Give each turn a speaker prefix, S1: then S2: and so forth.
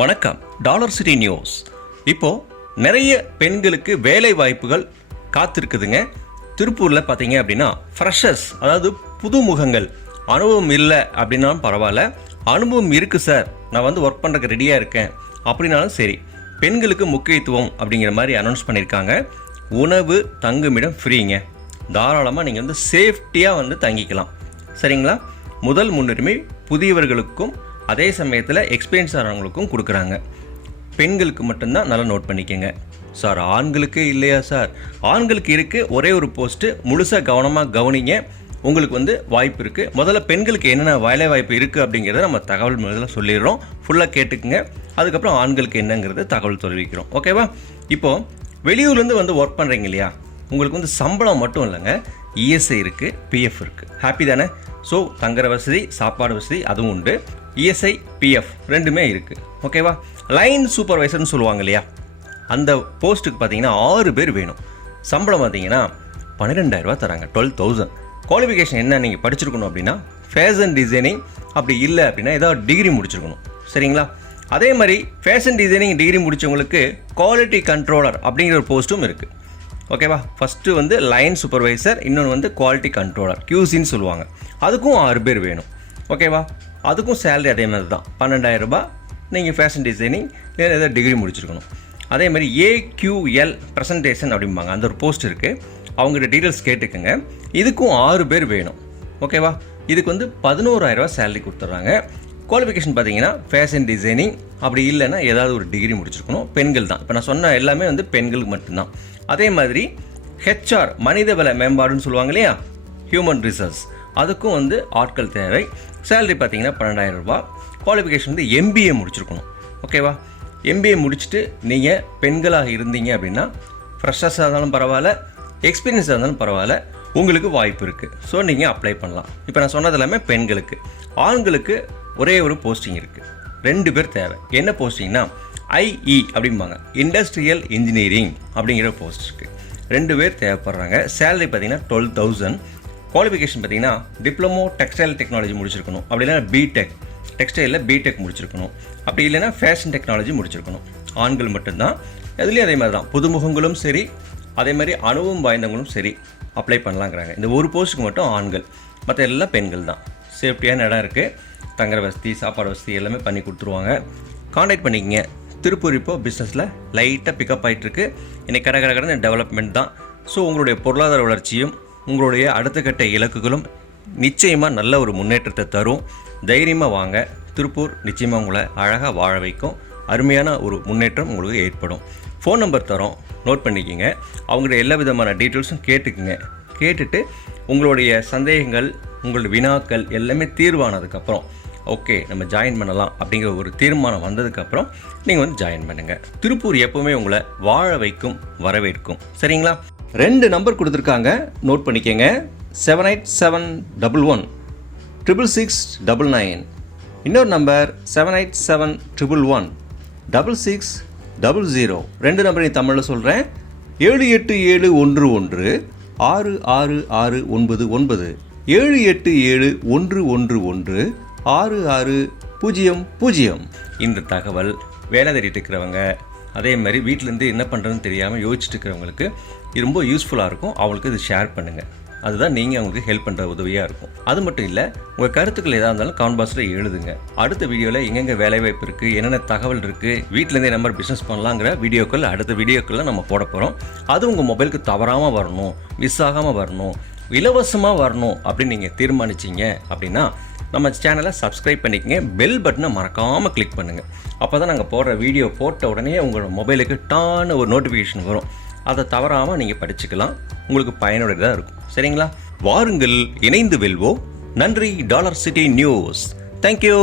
S1: வணக்கம் dollar city news. இப்போ நிறைய பெண்களுக்கு வேலை வாய்ப்புகள் காத்திருக்குதுங்க. திருப்பூரில் பார்த்தீங்க அப்படின்னா ஃப்ரெஷர்ஸ் அதாவது புதுமுகங்கள் அனுபவம் இல்லை அப்படின்னாலும் பரவாயில்ல. அனுபவம் இருக்குது சார் நான் வந்து ஒர்க் பண்ணுறதுக்கு ரெடியாக இருக்கேன். அப்படின்னாலும் சரி பெண்களுக்கு முக்கியத்துவம் அப்படிங்கிற மாதிரி அனௌன்ஸ் பண்ணியிருக்காங்க. உணவு தங்குமிடம் ஃப்ரீங்க தாராளமாக நீங்கள் வந்து சேஃப்டியாக வந்து தங்கிக்கலாம். சரிங்களா? முதல் முன்னுரிமை புதியவர்களுக்கும் அதே சமயத்தில் எக்ஸ்பீரியன்ஸ் ஆனவங்களுக்கும் கொடுக்குறாங்க. பெண்களுக்கு மட்டும்தான் நல்லா நோட் பண்ணிக்கோங்க. சார் ஆண்களுக்கு இல்லையா சார்? ஆண்களுக்கு இருக்குது ஒரே ஒரு போஸ்ட்டு முழுசாக கவனமாக கவனிங்க. உங்களுக்கு வந்து வாய்ப்பு இருக்குது முதல்ல பெண்களுக்கு என்னென்ன வேலை வாய்ப்பு இருக்குது அப்படிங்கிறத நம்ம தகவல் முதல்ல சொல்லிடுறோம். ஃபுல்லாக கேட்டுக்குங்க. அதுக்கப்புறம் ஆண்களுக்கு என்னங்கிறது தகவல் தெரிவிக்கிறோம். ஓகேவா இப்போது வெளியூர்லேருந்து வந்து ஒர்க் பண்ணுறீங்க இல்லையா? உங்களுக்கு வந்து சம்பளம் மட்டும் இல்லைங்க. இஎஸ்ஐ இருக்குது பிஎஃப் இருக்குது ஹாப்பி தானே? ஸோ தங்குற வசதி சாப்பாடு வசதி அதுவும் உண்டு. இஎஸ்ஐ பிஎஃப் ரெண்டுமே இருக்குது ஓகேவா லைன் சூப்பர்வைசர்னு சொல்லுவாங்க இல்லையா? அந்த போஸ்ட்டுக்கு பார்த்தீங்கன்னா ஆறு பேர் வேணும். சம்பளம் பார்த்தீங்கன்னா பன்னிரெண்டாயிரரூவா தராங்க. டுவெல் தௌசண்ட் குவாலிஃபிகேஷன் என்ன? நீங்கள் படிச்சிருக்கணும் அப்படின்னா ஃபேஷன் டிசைனிங் அப்படி இல்லை அப்படின்னா ஏதாவது டிகிரி முடிச்சிருக்கணும். சரிங்களா? அதே மாதிரி ஃபேஷன் டிசைனிங் டிகிரி முடித்தவங்களுக்கு குவாலிட்டி கண்ட்ரோலர் அப்படிங்கிற ஒரு போஸ்ட்டும் இருக்குது ஓகேவா ஃபஸ்ட்டு வந்து லைன் சூப்பர்வைசர் இன்னொன்று வந்து குவாலிட்டி கண்ட்ரோலர் கியூசின்னு சொல்லுவாங்க. அதுக்கும் ஆறு பேர் வேணும். ஓகேவா அதுக்கும் சேலரி அதே மாதிரி தான். பன்னெண்டாயிரம் ரூபாய் நீங்கள் ஃபேஷன் டிசைனிங் வேறு ஏதாவது டிகிரி முடிச்சிருக்கணும். அதே மாதிரி ஏக்யூஎல் ப்ரெசன்டேஷன் அப்படிம்பாங்க. அந்த ஒரு போஸ்ட் இருக்குது அவங்ககிட்ட டீட்டெயில்ஸ் கேட்டுக்கோங்க. இதுக்கும் ஆறு பேர் வேணும். ஓகேவா இதுக்கு வந்து பதினோராயிரரூவா சேலரி கொடுத்துட்றாங்க. குவாலிஃபிகேஷன் பார்த்தீங்கன்னா ஃபேஷன் டிசைனிங் அப்படி இல்லைன்னா ஏதாவது ஒரு டிகிரி முடிச்சிருக்கணும். பெண்கள் தான். இப்போ நான் சொன்ன எல்லாமே வந்து பெண்களுக்கு மட்டும்தான். அதே மாதிரி ஹெச்ஆர் மனிதவள மேம்பாடுன்னு சொல்லுவாங்க இல்லையா? ஹியூமன் ரிசர்ச் அதுக்கும் வந்து ஆட்கள் தேவை. சேலரி பார்த்தீங்கன்னா பன்னெண்டாயிரம் ரூபாய் குவாலிஃபிகேஷன் வந்து எம்பிஏ முடிச்சிருக்கணும். ஓகேவா எம்பிஏ முடிச்சுட்டு நீங்கள் பெண்களாக இருந்தீங்க அப்படின்னா ஃப்ரெஷர்ஸாக இருந்தாலும் பரவாயில்ல எக்ஸ்பீரியன்ஸாக இருந்தாலும் பரவாயில்ல உங்களுக்கு வாய்ப்பு இருக்குது ஸோ நீங்கள் அப்ளை பண்ணலாம். இப்போ நான் சொன்னது எல்லாமே பெண்களுக்கு. ஆண்களுக்கு ஒரே ஒரு போஸ்டிங் இருக்குது ரெண்டு பேர் தேவை. என்ன போஸ்டிங்னா ஐஇ அப்படிம்பாங்க. இண்டஸ்ட்ரியல் இன்ஜினியரிங் அப்படிங்கிற போஸ்ட் இருக்குது ரெண்டு பேர் தேவைப்படுறாங்க. சேலரி பார்த்தீங்கன்னா டுவெல் தௌசண்ட் குவாலிஃபிகேஷன் பார்த்தீங்கன்னா டிப்ளமோ டெக்ஸ்டைல் டெக்னாலஜி முடிச்சிருக்கணும். அப்படி இல்லைன்னா பிடெக் டெக்ஸ்டைலில் பிடெக் முடிச்சிருக்கணும். அப்படி இல்லைன்னா ஃபேஷன் டெக்னாலஜி முடிச்சிருக்கணும். ஆண்கள் மட்டும்தான். அதுலேயும் அதே மாதிரி தான் புதுமுகங்களும் சரி அதே மாதிரி அனுபவம் வாய்ந்தவங்களும் சரி அப்ளை பண்ணலாங்கிறாங்க. இந்த ஒரு போஸ்ட்டுக்கு மட்டும் ஆண்கள். மற்ற எல்லாம் பெண்கள் தான். சேஃப்டியான இடம் இருக்குது தங்குற வசதி சாப்பாடு வசதி எல்லாமே பண்ணி கொடுத்துருவாங்க. காண்டாக்ட் பண்ணிக்கங்க. திருப்பூர் இப்போது பிஸ்னஸில் லைட்டாக பிக்கப் ஆகிட்டுருக்கு இன்றைக்கி கடை கடை கடந்த டெவலப்மெண்ட் தான். ஸோ உங்களுடைய பொருளாதார வளர்ச்சியும் உங்களுடைய அடுத்த கட்ட இலக்குகளும் நிச்சயமாக நல்ல ஒரு முன்னேற்றத்தை தரும். தைரியமாக வாங்க. திருப்பூர் நிச்சயமாக உங்களை அழகாக வாழ வைக்கும். அருமையான ஒரு முன்னேற்றம் உங்களுக்கு ஏற்படும். ஃபோன் நம்பர் தரோம். நோட் பண்ணிக்கிங்க. அவங்களோட எல்லா விதமான டீட்டெயில்ஸும் கேட்டுக்குங்க. கேட்டுட்டு உங்களுடைய சந்தேகங்கள் உங்களுடைய வினாக்கள் எல்லாமே தீர்வானதுக்கப்புறம் ஓகே நம்ம ஜாயின் பண்ணலாம் அப்படிங்கிற ஒரு தீர்மானம் வந்ததுக்கப்புறம் நீங்கள் வந்து ஜாயின் பண்ணுங்கள் திருப்பூர் எப்போவுமே உங்களை வாழ வைக்கும் வரவேற்கும். சரிங்களா? ரெண்டு நம்பர் கொடுத்துருக்காங்க. நோட் பண்ணிக்கங்க. Seven eight seven double one triple six double nine இன்னொரு number seven eight seven triple one double six double zero ரெண்டு நம்பரையும் தமிழில் சொல்கிறேன் ஏழு எட்டு ஏழு ஒன்று ஒன்று ஆறு ஆறு ஆறு ஒன்பது ஒன்பது. ஏழு எட்டு ஏழு ஒன்று ஒன்று ஒன்று ஆறு ஆறு பூஜ்ஜியம் பூஜ்ஜியம். இந்த தகவல் வேலை தேடிட்டு இருக்கிறவங்க அதே மாதிரி வீட்டிலேருந்து என்ன பண்ணுறதுன்னு தெரியாமல் யோசிச்சுட்டு இருக்கிறவங்களுக்கு இது ரொம்ப யூஸ்ஃபுல்லாக இருக்கும். அவங்களுக்கு இது ஷேர் பண்ணுங்கள் அதுதான் நீங்கள் அவங்களுக்கு ஹெல்ப் பண்ணுற உதவியாக இருக்கும். அது மட்டும் இல்லை உங்கள் கருத்துக்கள் எதாக இருந்தாலும் கமெண்ட் பாக்ஸில் எழுதுங்க. அடுத்த வீடியோவில் எங்கெங்கே வேலைவாய்ப்பு இருக்குது என்னென்ன தகவல் இருக்குது வீட்டிலேருந்தே நம்ம பிஸ்னஸ் பண்ணலாங்கிற வீடியோக்கள் அடுத்த வீடியோக்களில் நம்ம போட போகிறோம் அது உங்கள் மொபைலுக்கு தவறாமல் வரணும் மிஸ் ஆகாமல் வரணும். இலவசமாக வரணும் அப்படின்னு நீங்கள் தீர்மானிச்சிங்க அப்படின்னா நம்ம சேனலை சப்ஸ்கிரைப் பண்ணிக்கங்க. பெல் பட்டனை மறக்காமல் கிளிக் பண்ணுங்கள் அப்போ தான் நாங்கள் போடுற வீடியோ போட்ட உடனே உங்களோட மொபைலுக்கு டான ஒரு நோட்டிஃபிகேஷன் வரும். அதை தவறாமல் நீங்கள் படிச்சுக்கலாம். உங்களுக்கு பயனுடையதாக இருக்கும். சரிங்களா? வாருங்கள் இணைந்து வெல்வோம். நன்றி டாலர் சிட்டி நியூஸ். தேங்க்யூ